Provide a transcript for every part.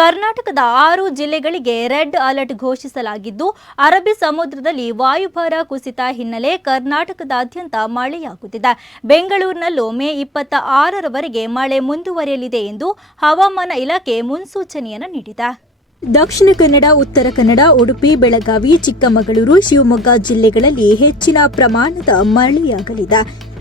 ಕರ್ನಾಟಕದ ಆರು ಜಿಲ್ಲೆಗಳಿಗೆ ರೆಡ್ ಅಲರ್ಟ್ ಘೋಷಿಸಲಾಗಿದ್ದು, ಅರಬ್ಬಿ ಸಮುದ್ರದಲ್ಲಿ ವಾಯುಭಾರ ಕುಸಿತ ಹಿನ್ನೆಲೆ ಕರ್ನಾಟಕದಾದ್ಯಂತ ಮಳೆಯಾಗುತ್ತಿದೆ. ಬೆಂಗಳೂರಿನಲ್ಲೂ ಮೇ ಇಪ್ಪತ್ತ ಆರರವರೆಗೆ ಮಳೆ ಮುಂದುವರಿಯಲಿದೆ ಎಂದು ಹವಾಮಾನ ಇಲಾಖೆ ಮುನ್ಸೂಚನೆಯನ್ನು ನೀಡಿದೆ. ದಕ್ಷಿಣ ಕನ್ನಡ, ಉತ್ತರ ಕನ್ನಡ, ಉಡುಪಿ, ಬೆಳಗಾವಿ, ಚಿಕ್ಕಮಗಳೂರು, ಶಿವಮೊಗ್ಗ ಜಿಲ್ಲೆಗಳಲ್ಲಿ ಹೆಚ್ಚಿನ ಪ್ರಮಾಣದ ಮಳೆಯಾಗಲಿದೆ.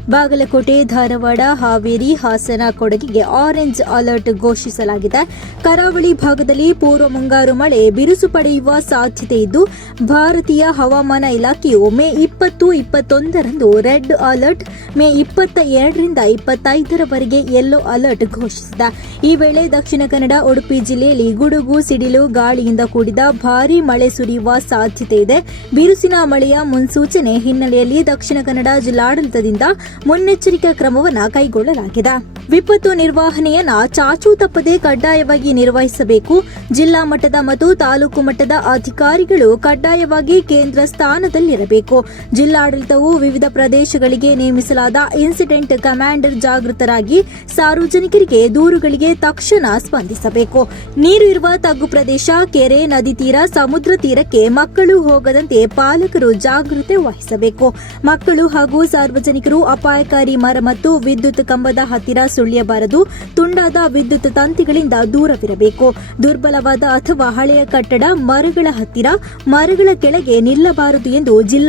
ಬಾಗಲಕೋಟೆ, ಧಾರವಾಡ, ಹಾವೇರಿ, ಹಾಸನ, ಕೊಡಗಿಗೆ ಆರೆಂಜ್ ಅಲರ್ಟ್ ಘೋಷಿಸಲಾಗಿದೆ. ಕರಾವಳಿ ಭಾಗದಲ್ಲಿ ಪೂರ್ವ ಮುಂಗಾರು ಮಳೆ ಬಿರುಸು ಪಡೆಯುವ ಸಾಧ್ಯತೆ ಇದ್ದು, ಭಾರತೀಯ ಹವಾಮಾನ ಇಲಾಖೆಯು ಮೇ ಇಪ್ಪತ್ತು, ಇಪ್ಪತ್ತೊಂದರಂದು ರೆಡ್ ಅಲರ್ಟ್, ಮೇ ಇಪ್ಪತ್ತ ಎರಡರಿಂದ ಇಪ್ಪತ್ತೈದರವರೆಗೆ ಯೆಲ್ಲೋ ಅಲರ್ಟ್ ಘೋಷಿಸಿದೆ. ಈ ವೇಳೆ ದಕ್ಷಿಣ ಕನ್ನಡ, ಉಡುಪಿ ಜಿಲ್ಲೆಯಲ್ಲಿ ಗುಡುಗು, ಸಿಡಿಲು, ಗಾಳಿಯಿಂದ ಕೂಡಿದ ಭಾರೀ ಮಳೆ ಸುರಿಯುವ ಸಾಧ್ಯತೆ ಇದೆ. ಬಿರುಸಿನ ಮಳೆಯ ಮುನ್ಸೂಚನೆ ಹಿನ್ನೆಲೆಯಲ್ಲಿ ದಕ್ಷಿಣ ಕನ್ನಡ ಜಿಲ್ಲಾಡಳಿತದಿಂದ ಮುನ್ನೆಚ್ಚರಿಕಾ ಕ್ರಮವನ್ನು ಕೈಗೊಳ್ಳಲಾಗಿದೆ. ವಿಪತ್ತು ನಿರ್ವಹಣೆಯನ್ನ ಚಾಚೂ ತಪ್ಪದೆ ಕಡ್ಡಾಯವಾಗಿ ನಿರ್ವಹಿಸಬೇಕು. ಜಿಲ್ಲಾ ಮಟ್ಟದ ಮತ್ತು ತಾಲೂಕು ಮಟ್ಟದ ಅಧಿಕಾರಿಗಳು ಕಡ್ಡಾಯವಾಗಿ ಕೇಂದ್ರ ಸ್ಥಾನದಲ್ಲಿರಬೇಕು. ಜಿಲ್ಲಾಡಳಿತವು ವಿವಿಧ ಪ್ರದೇಶಗಳಿಗೆ ನೇಮಿಸಲಾದ ಇನ್ಸಿಡೆಂಟ್ ಕಮಾಂಡರ್ ಜಾಗೃತರಾಗಿ ಸಾರ್ವಜನಿಕರಿಗೆ ದೂರುಗಳಿಗೆ ತಕ್ಷಣ ಸ್ಪಂದಿಸಬೇಕು. ನೀರು ಇರುವ ತಗ್ಗು ಪ್ರದೇಶ, ಕೆರೆ, ನದಿ ತೀರ, ಸಮುದ್ರ ತೀರಕ್ಕೆ ಮಕ್ಕಳು ಹೋಗದಂತೆ ಪಾಲಕರು ಜಾಗೃತೆ ವಹಿಸಬೇಕು. ಮಕ್ಕಳು ಹಾಗೂ ಸಾರ್ವಜನಿಕರು ಅಪಾಯಕಾರಿ ಮರ ಮತ್ತು ವಿದ್ಯುತ್ ಕಂಬದ ಹತ್ತಿರ ಸುಳಿಯಬಾರದು. ತುಂಡಾದ ವಿದ್ಯುತ್ ತಂತಿಗಳಿಂದ ದೂರವಿರಬೇಕು. ದುರ್ಬಲವಾದ ಅಥವಾ ಹಳೆಯ ಕಟ್ಟಡ ಮರಗಳ ಹತ್ತಿರ ಮರಗಳ ಕೆಳಗೆ ನಿಲ್ಲಬಾರದು ಎಂದು ಜಿಲ್ಲಾ